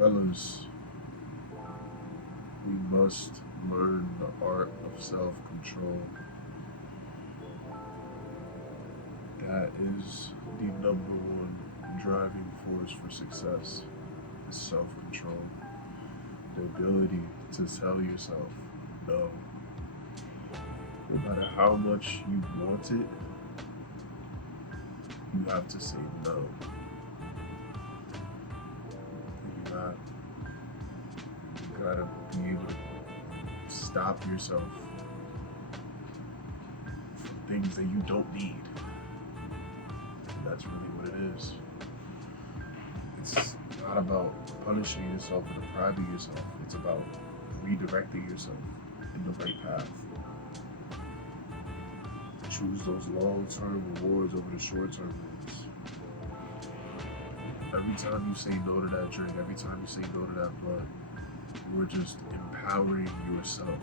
Fellas, we must learn the art of self-control. That is the number one driving force for success, is self-control. The ability to tell yourself no. No matter how much you want it, you have to say no. You gotta be able to stop yourself from things that you don't need. And that's really what it is. It's not about punishing yourself or depriving yourself. It's about redirecting yourself in the right path. Choose those long-term rewards over the short-term ones. Every time you say no to that drink, every time you say no to that blunt, you are just empowering yourself,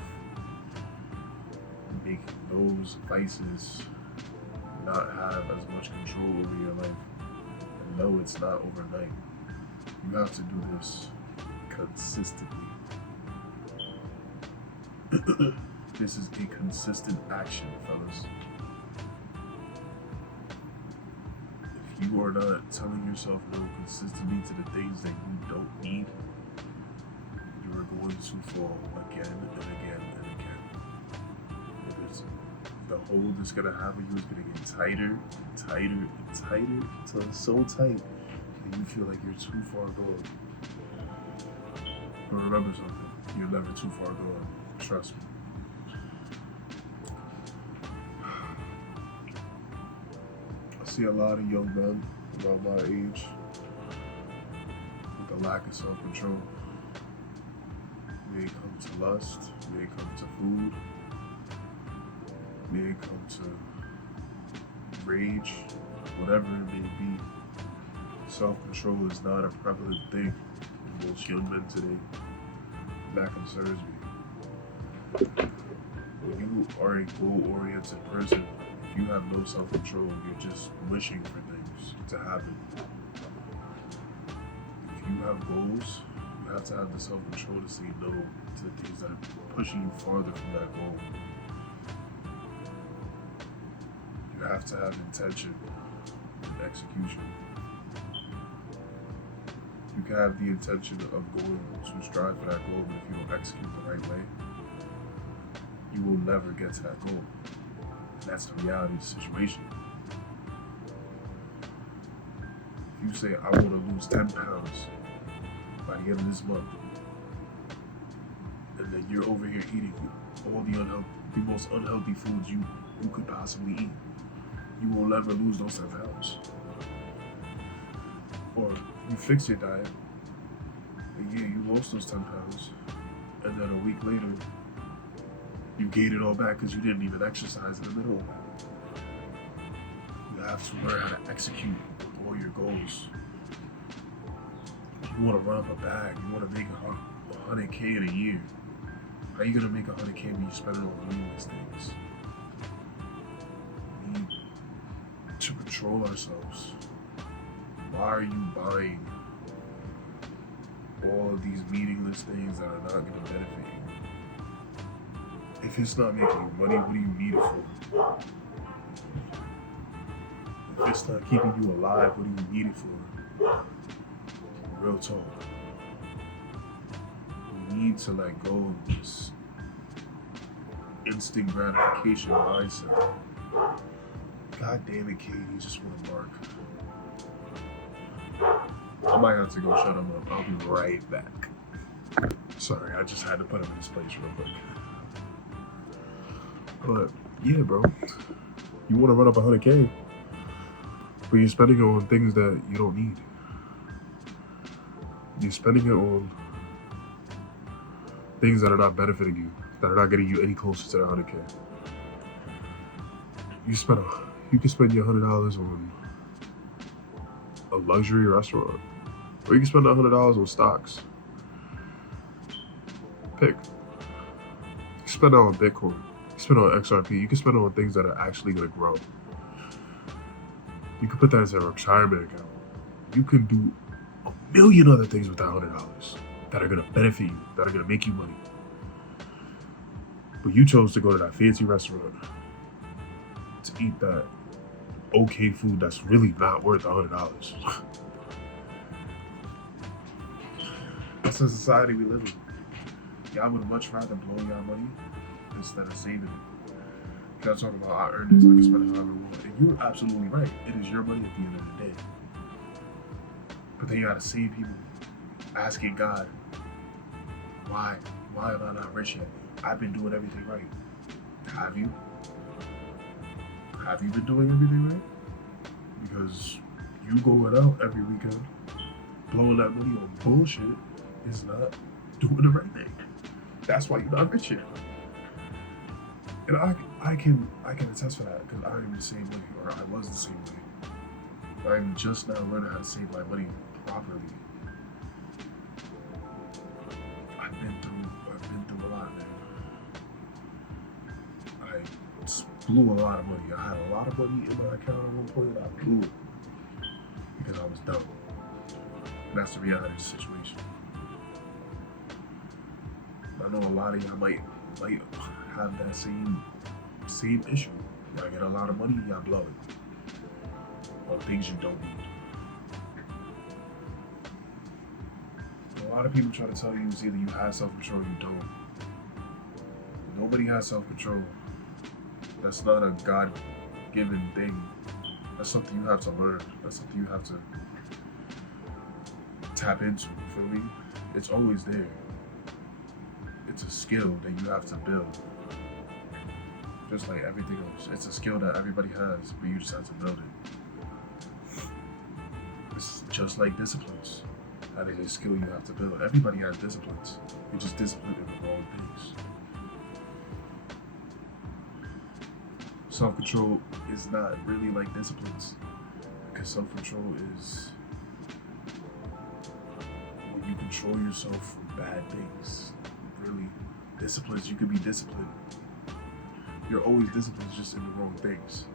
making those vices not have as much control over your life. And no, it's not overnight. You have to do this consistently. This is a consistent action, fellas. If you are not telling yourself no consistently to the things that you don't need, you are going to fall again and again and again. Because the hold that's gonna have you is gonna get tighter, tighter, and tighter until it's so tight that you feel like you're too far gone. But remember something, you're never too far gone. Trust me. I see a lot of young men around my age with a lack of self-control. May it come to lust, may it come to food, may it come to rage, whatever it may be. Self-control is not a prevalent thing in most young men today. That concerns me. When you are a goal-oriented person, if you have no self-control, you're just wishing for things to happen. If you have goals, you have to have the self-control to say no to the things that are pushing you farther from that goal. You have to have intention and execution. You can have the intention of going to strive for that goal, but if you don't execute the right way, you will never get to that goal. That's the reality of the situation. If you say, I want to lose 10 pounds by the end of this month, and then you're over here eating all the most unhealthy foods you could possibly eat, you will never lose those 10 pounds. Or you fix your diet, and yeah, you lost those 10 pounds, and then a week later, you gained it all back because you didn't even exercise in the middle of that. You have to learn how to execute all your goals. You want to run up a bag, you want to make 100K in a year. How are you going to make 100K when you spend it on meaningless things? We need to control ourselves. Why are you buying all of these meaningless things that are not going to benefit you? If it's not making you money, what do you need it for? If it's not keeping you alive, what do you need it for? Real talk. We need to let go of this instant gratification mindset. God damn it, Katie, you just want to bark. I might have to go shut him up. I'll be right back. Sorry, I just had to put him in his place real quick. But yeah, bro, you want to run up 100K, but you're spending it on things that you don't need. You're spending it on things that are not benefiting you, that are not getting you any closer to the 100K. You can spend your $100 on a luxury restaurant, or you can spend $100 on stocks. Pick. You can spend it on Bitcoin. You can spend it on XRP. You can spend it on things that are actually going to grow. You can put that as a retirement account. You can do a million other things with that $100 that are gonna benefit you, that are gonna make you money. But you chose to go to that fancy restaurant to eat that okay food that's really not worth $100. That's the society we live in. Y'all would much rather blow y'all money instead of saving it. Y'all talking about I earned this, I can spend it however I want. And you're absolutely right. It is your money at the end of the day. But then you gotta see people asking God, why am I not rich yet? I've been doing everything right. Have you? Have you been doing everything right? Because you going out every weekend, blowing that money on bullshit is not doing the right thing. That's why you're not rich yet. And I can attest for that because I am the same way, or I was the same way. I'm just now learning how to save my money properly. I've been through a lot, man. I blew a lot of money. I had a lot of money in my account at one point, and I blew it because I was dumb. And that's the reality of the situation. I know a lot of y'all might have that same issue. Y'all get a lot of money, y'all blow it on things you don't need. A lot of people try to tell you it's either you have self-control or you don't. Nobody has self-control. That's not a God-given thing. That's something you have to learn. That's something you have to tap into, you feel me? It's always there. It's a skill that you have to build. Just like everything else. It's a skill that everybody has, but you just have to build it. It's just like disciplines. That is a skill you have to build. Everybody has disciplines. You're just disciplined in the wrong things. Self-control is not really like disciplines, because self-control is when you control yourself from bad things. Really, disciplines, you could be disciplined. You're always disciplined, just in the wrong things.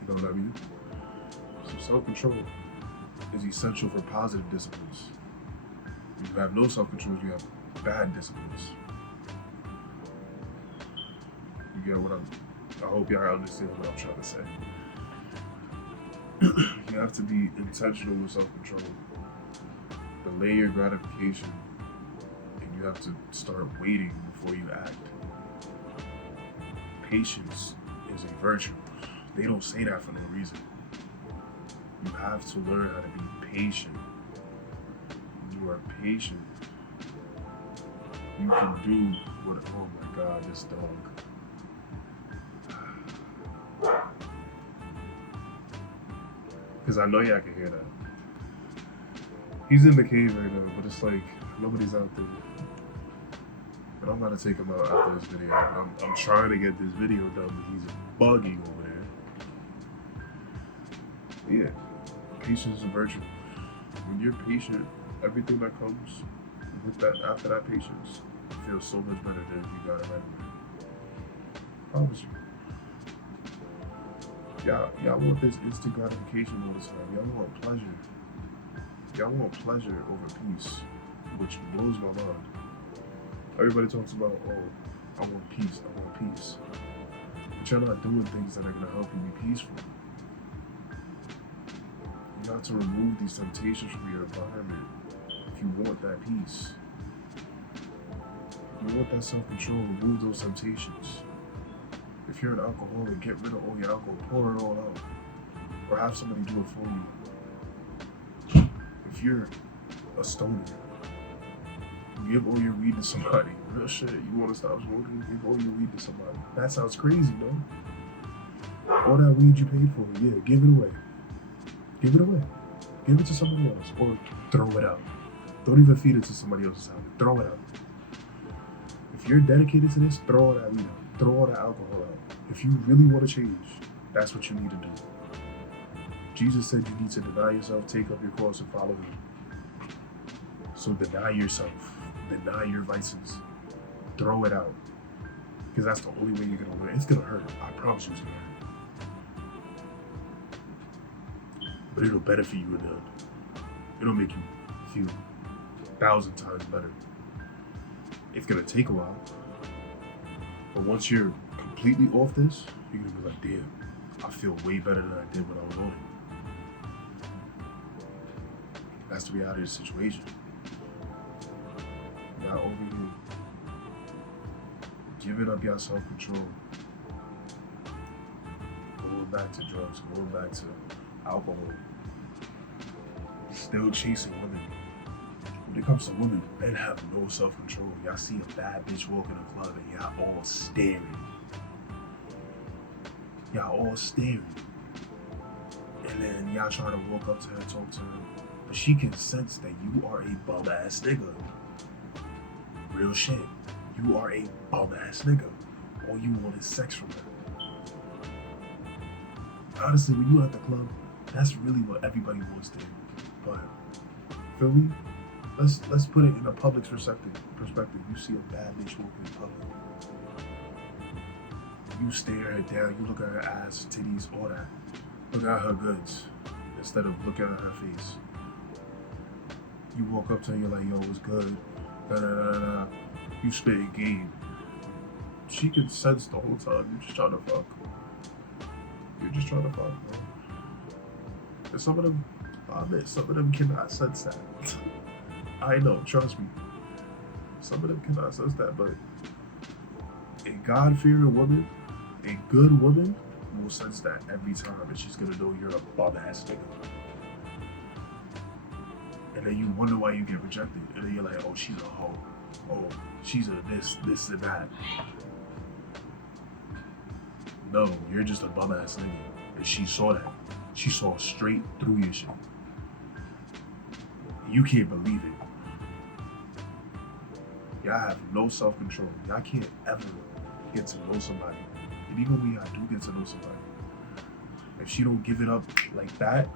You know what I mean? So self-control is essential for positive disciplines. If you have no self-control, you have bad disciplines. You get what I hope y'all understand what I'm trying to say. You have to be intentional with self-control. Delay your gratification, and you have to start waiting before you act. Patience is a virtue. They don't say that for no reason. You have to learn how to be patient. When you are patient, you can do what, oh my God, this dog. Because I know y'all can hear that. He's in the cave right now, but it's like nobody's out there. But I'm gonna take him out after this video. I'm trying to get this video done, but he's bugging over there. Yeah, patience is a virtue. When you're patient, everything that comes with that after that patience feels so much better than if you got it right away. I promise you. Y'all want this instant gratification all the time. Y'all want pleasure. Y'all want pleasure over peace, which blows my mind. Everybody talks about, oh, I want peace, I want peace. But you're not doing things that are going to help you be peaceful. You have to remove these temptations from your environment if you want that peace. If you want that self-control, remove those temptations. If you're an alcoholic, get rid of all your alcohol, pour it all out. Or have somebody do it for you. If you're a stoner, give all your weed to somebody. Real shit, you want to stop smoking, give all your weed to somebody. That sounds crazy, no? All that weed you paid for, yeah, give it away. Give it away. Give it to somebody else, or throw it out. Don't even feed it to somebody else's house. Throw it out. If you're dedicated to this, throw all that weed out. Throw all that alcohol out. If you really want to change, that's what you need to do. Jesus said you need to deny yourself, take up your cross, and follow him. So deny yourself. Deny your vices. Throw it out. Because that's the only way you're going to learn. It's going to hurt. I promise you it's going to hurt. But it'll benefit you in the end. It'll make you feel 1,000 times better. It's gonna take a while, but once you're completely off this, you're gonna be like, damn, I feel way better than I did when I was on it. That's the reality of the situation. Not over here giving up your self-control, going back to drugs, going back to alcohol, still chasing women. When it comes to women, men have no self-control. Y'all see a bad bitch walk in a club and y'all all staring. Y'all all staring. And then y'all trying to walk up to her, talk to her. But she can sense that you are a bum ass nigga. Real shit. You are a bum ass nigga. All you want is sex from her. Honestly, when you at the club, that's really what everybody wants there. But feel me? Let's put it in a public perspective. You see a bad bitch walking in public. You stare her down, you look at her ass, titties, all that. Look at her goods instead of looking at her face. You walk up to her, you're like, yo, what's good? You spit a game. She can sense the whole time you're just trying to fuck. You're just trying to fuck, bro. And some of them, I admit, some of them cannot sense that. I know, trust me. Some of them cannot sense that, but a God-fearing woman, a good woman, will sense that every time, and she's gonna know you're a bum-ass nigga. And then you wonder why you get rejected, and then you're like, oh, she's a hoe. Oh, she's a this, and that. No, you're just a bum-ass nigga. And she saw that. She saw straight through your shit. You can't believe it. Y'all have no self-control. Y'all can't ever get to know somebody. And even when y'all do get to know somebody, if she don't give it up like that,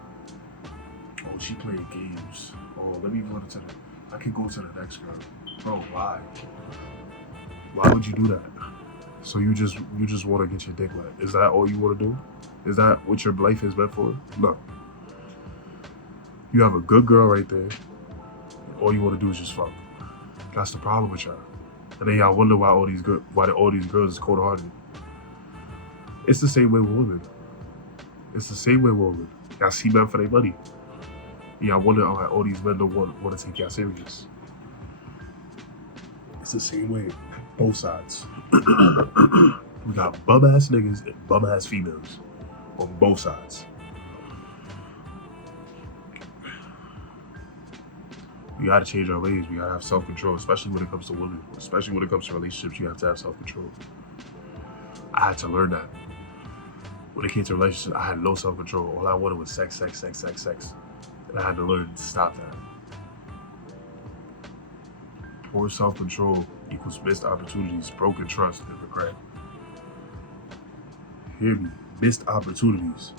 oh, she playing games. Oh, let me run to I can go to the next girl. Bro, why? Why would you do that? So you just want to get your dick wet? Is that all you want to do? Is that what your life is meant for? No. You have a good girl right there. All you want to do is just fuck. That's the problem with y'all. And then y'all wonder why all these girls is cold-hearted. It's the same way with women. It's the same way with women. Y'all see men for their money. Y'all wonder why all these men don't want to take y'all serious. It's the same way. Both sides. We got bum-ass niggas and bum-ass females on both sides. We gotta change our ways. We gotta have self-control, especially when it comes to women. Especially when it comes to relationships, you have to have self-control. I had to learn that. When it came to relationships, I had no self-control. All I wanted was sex. And I had to learn to stop that. Poor self-control equals missed opportunities, broken trust, and regret. Hear me, missed opportunities.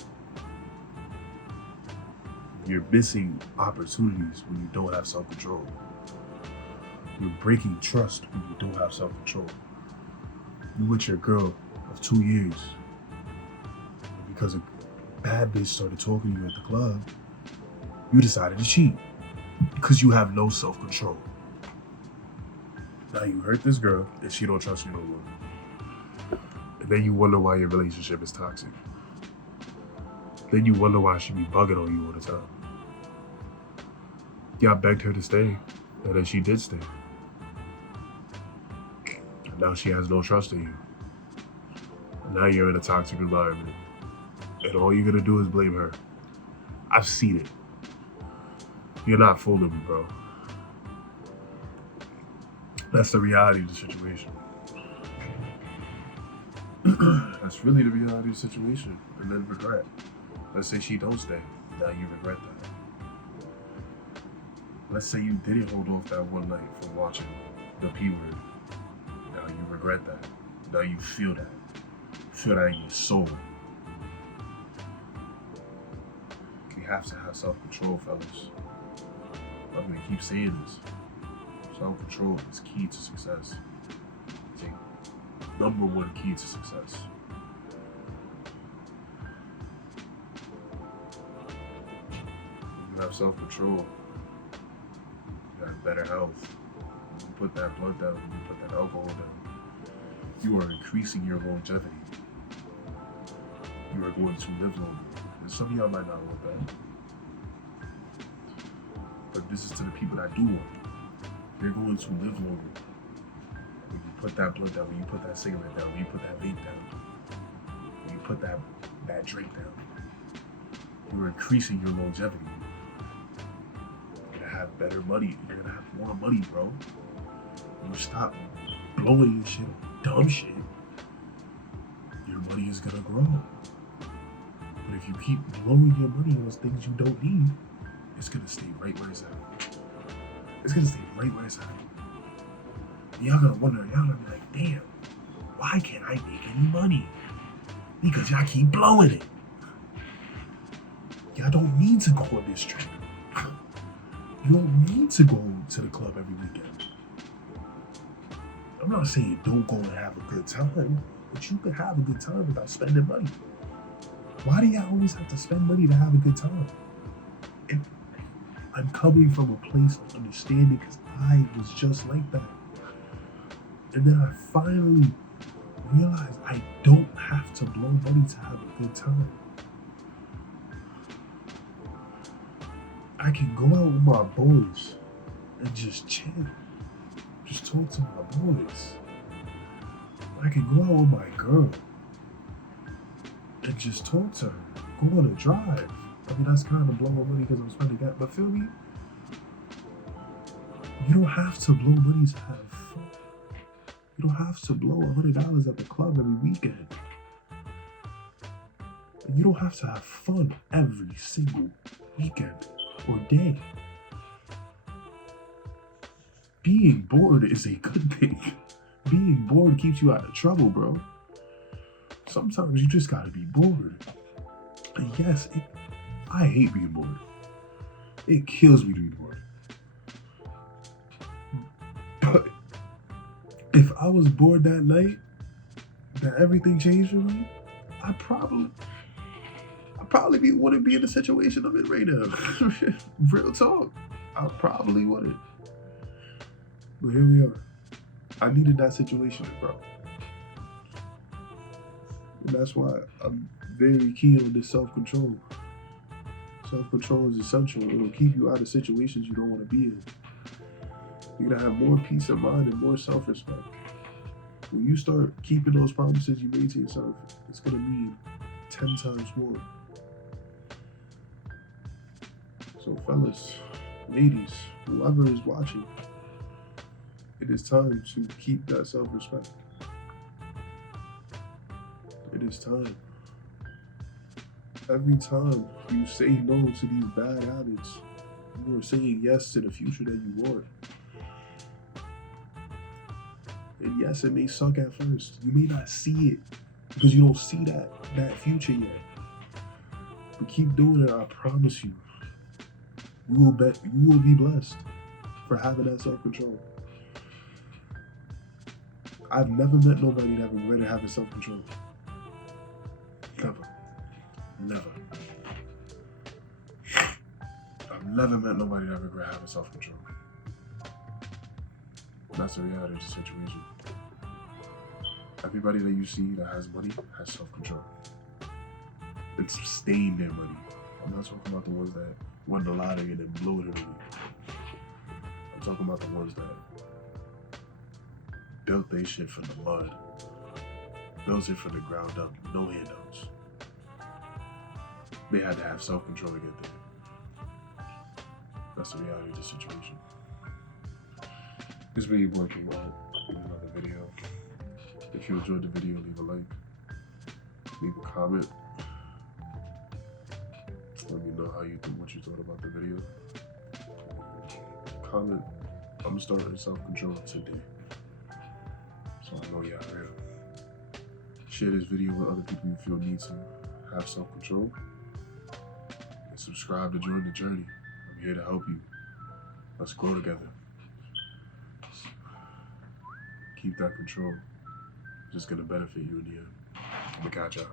You're missing opportunities when you don't have self-control. You're breaking trust when you don't have self-control. You with your girl of 2 years, and because a bad bitch started talking to you at the club, you decided to cheat because you have no self-control. Now you hurt this girl and she don't trust you no more. And then you wonder why your relationship is toxic. Then you wonder why she be bugging on you all the time. Y'all begged her to stay, and then she did stay. And now she has no trust in you. And now you're in a toxic environment. And all you're gonna do is blame her. I've seen it. You're not fooling me, bro. That's the reality of the situation. That's really the reality of the situation. And then regret. Let's say she don't stay. Now you regret that. Let's say you didn't hold off that one night from watching the P word. Now you regret that. Now you feel that. Feel that in your soul. We have to have self-control, fellas. I'm gonna keep saying this. Self-control is key to success. It's a #1 key to success. When you have self-control, better health. When you put that blood down, when you put that alcohol down, you are increasing your longevity. You are going to live longer. And some of y'all might not want that. But this is to the people that do want it. You're going to live longer. When you put that blood down, when you put that cigarette down, when you put that vape down, when you put that drink down, you're increasing your longevity. You're gonna have better money. You're gonna have more money, bro. When you stop blowing your shit on dumb shit, your money is gonna grow. But if you keep blowing your money on things you don't need, it's gonna stay right where it's at. It's gonna stay right where it's at. Y'all gonna wonder, y'all gonna be like, damn, why can't I make any money? Because y'all keep blowing it. Y'all don't need to go on this trip. You don't need to go to the club every weekend. I'm not saying don't go and have a good time, but you can have a good time without spending money. Why do y'all always have to spend money to have a good time? And I'm coming from a place of understanding because I was just like that. And then I finally realized I don't have to blow money to have a good time. I can go out with my boys and just chill. Just talk to my boys. I can go out with my girl and just talk to her. Go on a drive. I mean, that's kind of blowing money because I'm spending that, but feel me? You don't have to blow money to have fun. You don't have to blow $100 at the club every weekend. And you don't have to have fun every single weekend or day. Being bored is a good thing. Being bored keeps you out of trouble, bro. Sometimes you just gotta be bored. And yes, I hate being bored. It kills me to be bored. But if I was bored that night, that everything changed for me, I probably wouldn't be in the situation I'm in right now. Real talk. I probably wouldn't. But here we are. I needed that situation, bro. And that's why I'm very keen on this self-control. Self-control is essential. It'll keep you out of situations you don't want to be in. You're going to have more peace of mind and more self-respect. When you start keeping those promises you made to yourself, it's going to mean 10 times more. So fellas, ladies, whoever is watching, it is time to keep that self-respect. It is time. Every time you say no to these bad habits, you are saying yes to the future that you want. And yes, it may suck at first. You may not see it because you don't see that future yet. But keep doing it, I promise you. You will be blessed for having that self-control. I've never met nobody that regretted having self-control. Never. I've never met nobody that regret having self-control. That's the reality of the situation. Everybody that you see that has money has self-control. It's staying their money. I'm not talking about the ones that won the lottery and then blew it away. I'm talking about the ones that built their shit from the mud. Built it from the ground up, no handouts. They had to have self-control to get there. That's the reality of the situation. This is really working out in another video. If you enjoyed the video, leave a like, leave a comment. Let me know what you thought about the video. Comment. I'm starting self-control today, so I know y'all real. Share this video with other people you feel need to have self-control. And subscribe to join the journey. I'm here to help you. Let's grow together. Keep that control. It's just gonna benefit you in the end. I'm gonna catch y'all.